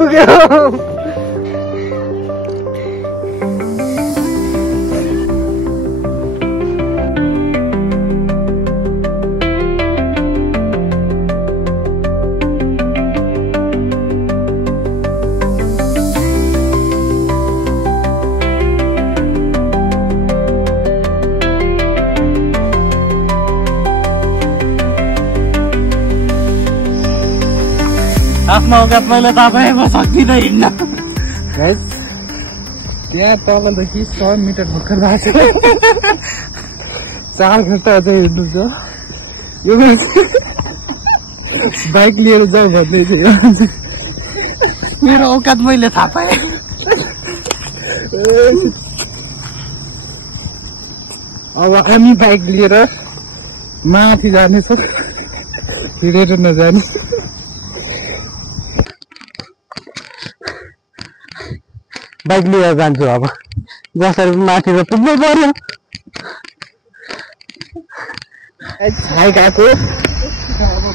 पुग्यो आफ्नो औकात मैले तपाईँ म सक्दिनँ हिँड्न त्यहाँ तलदेखि 100 मिटर भर्खर भएको छ 4 घन्टा अझै हिँड्नु छ यो बाइक लिएर जाऊ भन्दै थियो मेरो औकात मैले थाहा पाएँ अब हामी बाइक लिएर माथि जानेछ हिँडेर नजाने बाइक लिएर जान्छु अब जसरी माथि त पुग्नै पर्यो बाइक आएको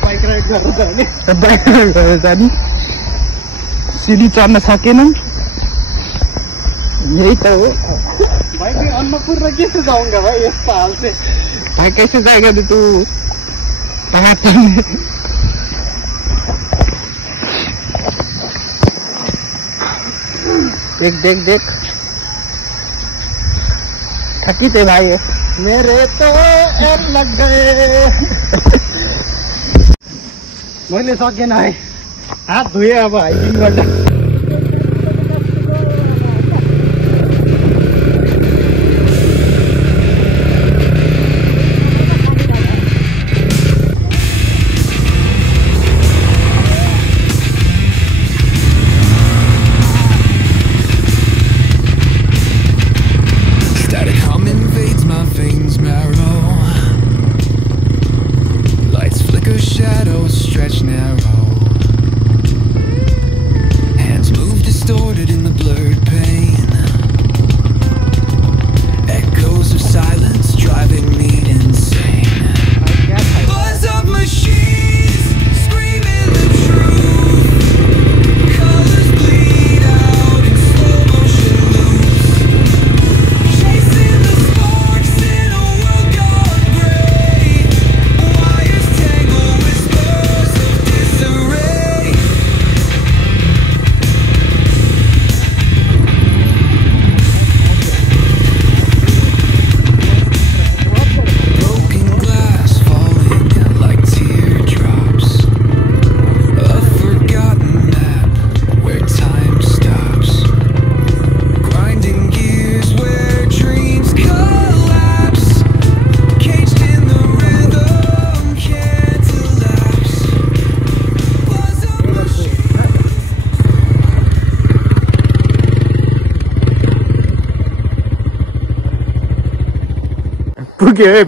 बाइक राइड गरेर जाने सिडी चढ्न सकेनौँ यही त हो भाई अन्नपूर्ण कैसे जाऊंगा भाई इस साल से भाई कैसे जाएगा तू टमाटर देख देख देख थकी थे भाई मेरे तो लग गए मैले सकेन है हात धुएँ अब हाइकिङ गर्दा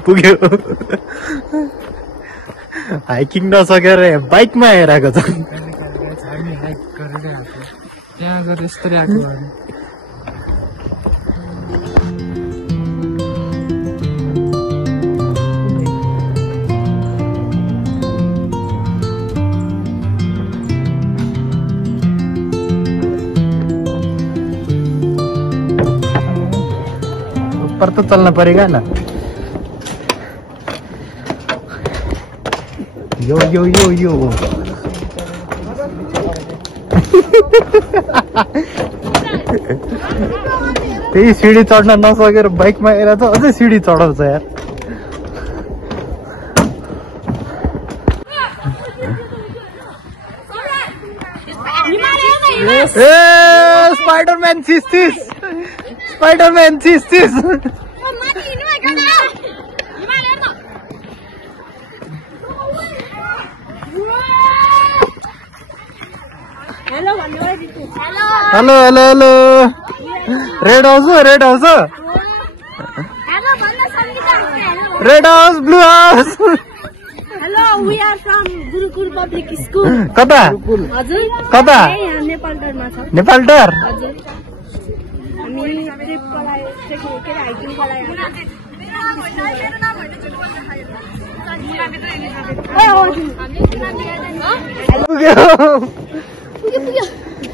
पुग्यो हाइकिङ नसकेर बाइकमा हेरेको छ हामी हाइक गरेर आएको त्यहाँ गएर यस्तो आएको ऊपर तो चलना पड़ेगा ना यो यो यो यो त्यही सिडी चढ्न नसकेर बाइकमा हेर त अझै सिडी चढाउँछ यार ए स्पाइडरम्यान चिस्टिस स्पाइडरम्यान चिस्टिस hello hello hello red house red house blue house Hello, we are from Gurukul Public School. कता कता नेपाल डर पुग्यो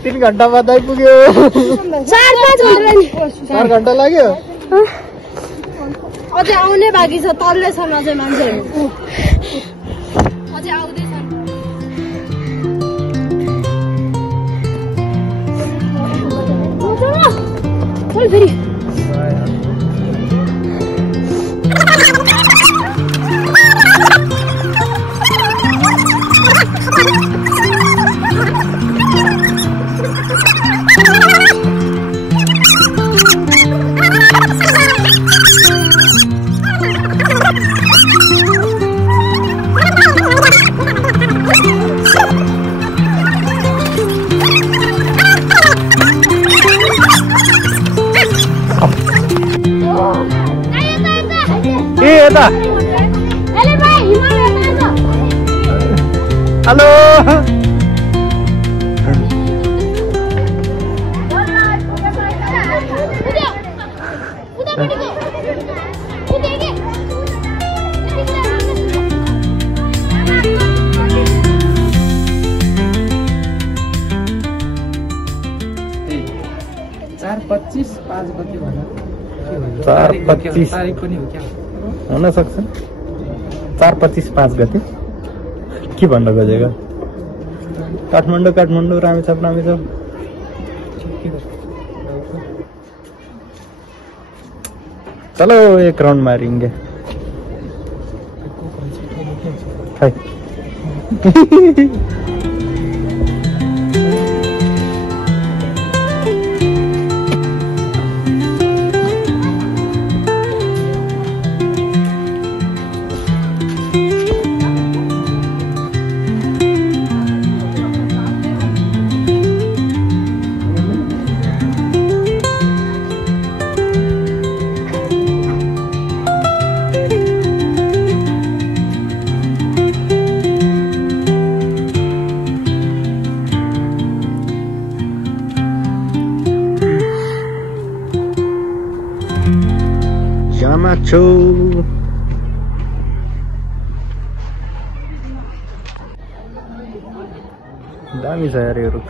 3 घण्टा बाद आइपुग्यो 4 घण्टा लाग्यो अझै आउने बाँकी छ तल्लै छन् अझै मान्छेहरू अझै आउँदैछन् चल फेरि यता हेलो हुन सक्छ 4-25-5 गते के भन्न खोजेको काठमाडौँ रामेछाप चलो एक राउंड मारेंगे Yamacho दामी छ यार यो रुख